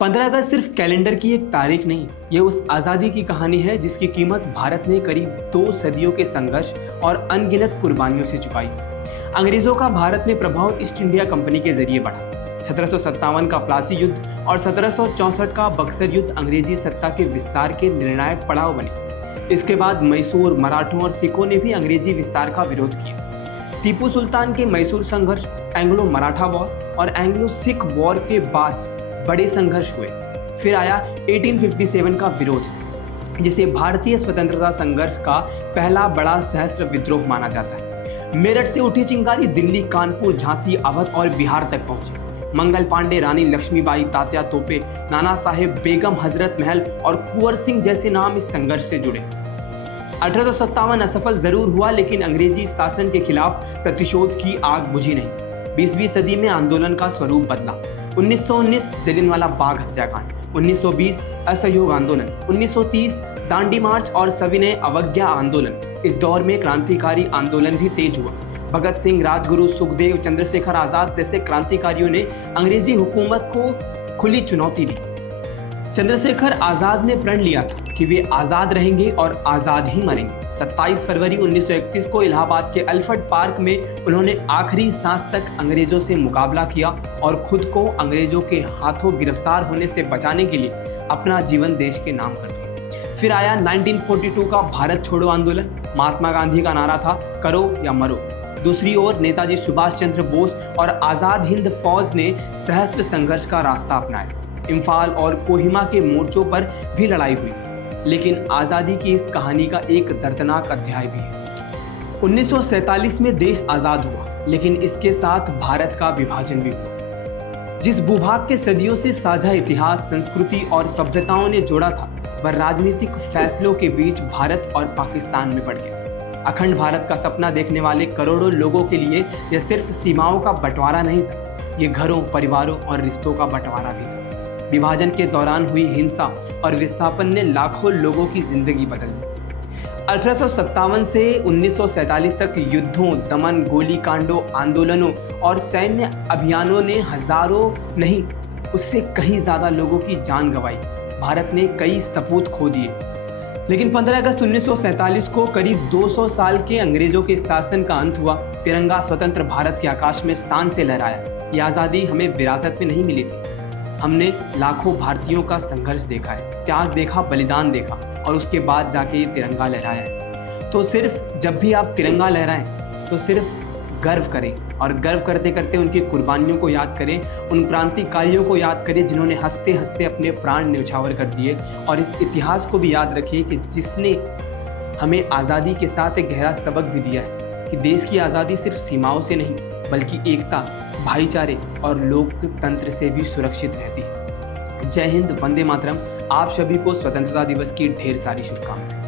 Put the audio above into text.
15 अगस्त सिर्फ कैलेंडर की एक तारीख नहीं, यह उस आज़ादी की कहानी है जिसकी कीमत भारत ने करीब 2 सदियों के संघर्ष और अनगिनत कुर्बानियों से चुकाई। अंग्रेजों का भारत में प्रभाव ईस्ट इंडिया कंपनी के जरिए बढ़ा। 1757 का प्लासी युद्ध और 1764 का बक्सर युद्ध अंग्रेजी सत्ता के विस्तार के निर्णायक पड़ाव बने। इसके बाद मैसूर, मराठों और सिखों ने भी अंग्रेजी विस्तार का विरोध किया। टीपू सुल्तान के मैसूर संघर्ष, एंग्लो मराठा वॉर और एंग्लो सिख वॉर के बाद बड़े संघर्ष हुए। फिर आया 1857 का विरोध, जिसे भारतीय स्वतंत्रता संघर्ष का पहला बड़ा सहस्त्र विद्रोह माना जाता है। मेरठ से उठी चिंगारी दिल्ली, कानपुर, झांसी, अवध और बिहार तक पहुंची। मंगल पांडे, रानी लक्ष्मीबाई, तात्या तोपे, नाना साहेब, बेगम हजरत महल और कुंवर सिंह जैसे नाम इस संघर्ष से जुड़े। 1857 असफल जरूर हुआ, लेकिन अंग्रेजी शासन के खिलाफ प्रतिशोध की आग बुझी नहीं। 20वीं सदी में आंदोलन का स्वरूप बदला। 1919 जलियांवाला बाग हत्याकांड, 1920 असहयोग आंदोलन, 1930 दांडी मार्च और सविनय अवज्ञा आंदोलन। इस दौर में क्रांतिकारी आंदोलन भी तेज हुआ। भगत सिंह, राजगुरु, सुखदेव, चंद्रशेखर आजाद जैसे क्रांतिकारियों ने अंग्रेजी हुकूमत को खुली चुनौती दी। चंद्रशेखर आजाद ने प्रण लिया था कि वे आजाद रहेंगे और आजाद ही मरेंगे। 27 फरवरी 1931 को इलाहाबाद के अल्फ्रेड पार्क में उन्होंने आखिरी सांस तक अंग्रेजों से मुकाबला किया और खुद को अंग्रेजों के हाथों गिरफ्तार होने से बचाने के लिए अपना जीवन देश के नाम कर दिया। फिर आया 1942 का भारत छोड़ो आंदोलन। महात्मा गांधी का नारा था, करो या मरो। दूसरी ओर नेताजी सुभाष चंद्र बोस और आजाद हिंद फौज ने सहस्त्र संघर्ष का रास्ता अपनाया। इम्फाल और कोहिमा के मोर्चों पर भी लड़ाई हुई, लेकिन आज़ादी की इस कहानी का एक दर्दनाक अध्याय भी है। 1947 में देश आज़ाद हुआ, लेकिन इसके साथ भारत का विभाजन भी हुआ। जिस भूभाग के सदियों से साझा इतिहास, संस्कृति और सभ्यताओं ने जोड़ा था, वह राजनीतिक फैसलों के बीच भारत और पाकिस्तान में पड़ गया। अखंड भारत का सपना देखने वाले करोड़ों लोगों के लिए यह सिर्फ सीमाओं का बंटवारा नहीं था, ये घरों, परिवारों और रिश्तों का बंटवारा भी था। विभाजन के दौरान हुई हिंसा और विस्थापन ने लाखों लोगों की जिंदगी बदल दी। 1857 से 1947 तक युद्धों, दमन, गोलीकांडों, आंदोलनों और सैन्य अभियानों ने हजारों नहीं, उससे कहीं ज्यादा लोगों की जान गंवाई। भारत ने कई सपूत खो दिए, लेकिन 15 अगस्त 1947 को करीब 200 साल के अंग्रेजों के शासन का अंत हुआ। तिरंगा स्वतंत्र भारत के आकाश में शान से लहराया। यह आज़ादी हमें विरासत में नहीं मिली थी, हमने लाखों भारतीयों का संघर्ष देखा है, त्याग देखा, बलिदान देखा और उसके बाद जाके ये तिरंगा लहराया है। तो सिर्फ जब भी आप तिरंगा लहराएं तो सिर्फ गर्व करें, और गर्व करते करते उनकी कुर्बानियों को याद करें, उन क्रांतिकारियों को याद करें जिन्होंने हंसते हंसते अपने प्राण न्यौछावर कर दिए। और इस इतिहास को भी याद रखिए कि जिसने हमें आज़ादी के साथ एक गहरा सबक भी दिया है कि देश की आज़ादी सिर्फ सीमाओं से नहीं, बल्कि एकता, भाईचारे और लोकतंत्र से भी सुरक्षित रहती है। जय हिंद, वंदे मातरम। आप सभी को स्वतंत्रता दिवस की ढेर सारी शुभकामनाएं।